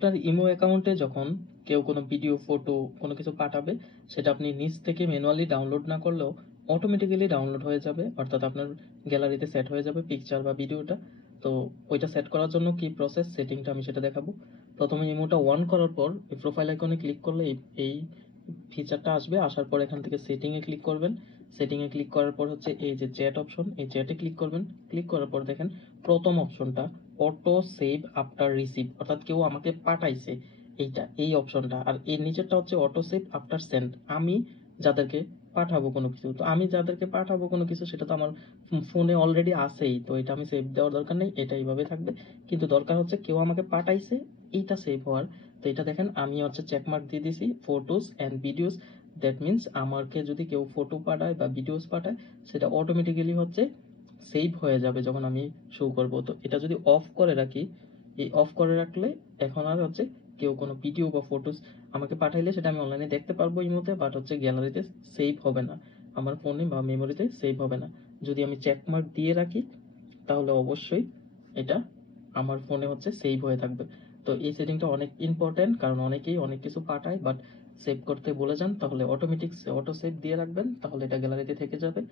আপনার ইমো অ্যাকাউন্টে যখন কেউ কোনো ভিডিও, ফটো কোনো কিছু পাঠাবে, সেটা আপনি নিজ থেকে ম্যানুয়ালি ডাউনলোড না করলেও অটোমেটিক্যালি ডাউনলোড হয়ে যাবে। অর্থাৎ আপনার গ্যালারিতে সেট হয়ে যাবে পিকচার বা ভিডিওটা। তো ওইটা সেট করার জন্য কি প্রসেস, সেটিংটা আমি সেটা দেখাবো। প্রথমে ইমোটা অন করার পর এই প্রোফাইল আইকনে ক্লিক করলে এই ফিচারটা আসবে। আসার পর এখান থেকে সেটিংয়ে ক্লিক করবেন। সেটিংয়ে ক্লিক করার পর হচ্ছে এই যে চ্যাট অপশন, এই চ্যাটে ক্লিক করবেন। ক্লিক করার পর দেখেন প্রথম অপশনটা অটো সেভ আফটার রিসিভ, অর্থাৎ কেউ আমাকে পাঠাইছে, এই অপশনটা। আর এর নিচেরটা হচ্ছে অটো সেভ আফটার সেন্ড, আমি যাদেরকে পাঠাবো কোনো কিছু। তো আমি যাদেরকে পাঠাবো কোনো কিছু সেটা তো আমার ফোনে অলরেডি আছেই, তো এটা আমি সেভ দেওয়ার দরকার নেই, এটা এইভাবে থাকবে। কিন্তু দরকার হচ্ছে কেউ আমাকে পাঠাইছে এইটা সেভ হওয়ার। তো এটা দেখেন আমি হচ্ছে চেকমার্ক দিয়ে দিছি photos and videos. That means আমাকে যদি কেউ ফটো পাঠায় বা ভিডিওস পাঠায়, সেটা অটোমেটিক্যালি হচ্ছে সেভ হয়ে যাবে যখন আমি শো করব। তো এটা যদি অফ করে রাখি, এই অফ করে রাখলে এখন আর হচ্ছে কেউ কোনো ভিডিও বা ফটোস আমাকে পাঠাইলে সেটা আমি অনলাইনে দেখতে পারবো ইমোতে, বাট হচ্ছে গ্যালারিতে সেভ হবে না, আমার ফোনে বা মেমোরিতে সেভ হবে না। যদি আমি চেকমার্ক দিয়ে রাখি তাহলে অবশ্যই এটা আমার ফোনে হচ্ছে সেভ হয়ে থাকবে। তো এই সেটিংটা অনেক ইম্পর্টেন্ট, কারণ অনেকেই অনেক কিছু পাঠায় বাট সেভ করতে বলে যান। তাহলে অটোমেটিক অটো সেভ দিয়ে রাখবেন, তাহলে এটা গ্যালারিতে থেকে যাবে।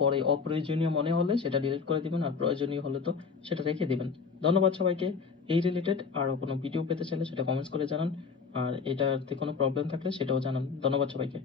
পরে অপ্রয়োজনীয় মনে হলে সেটা ডিলিট করে দিবেন, আর প্রয়োজনীয় হলে তো সেটা রেখে দিবেন। ধন্যবাদ সবাইকে। এই রিলেটেড আরও কোনো ভিডিও পেতে চাইলে সেটা কমেন্টস করে জানান, আর এটাতে কোনো প্রবলেম থাকলে সেটাও জানান। ধন্যবাদ সবাইকে।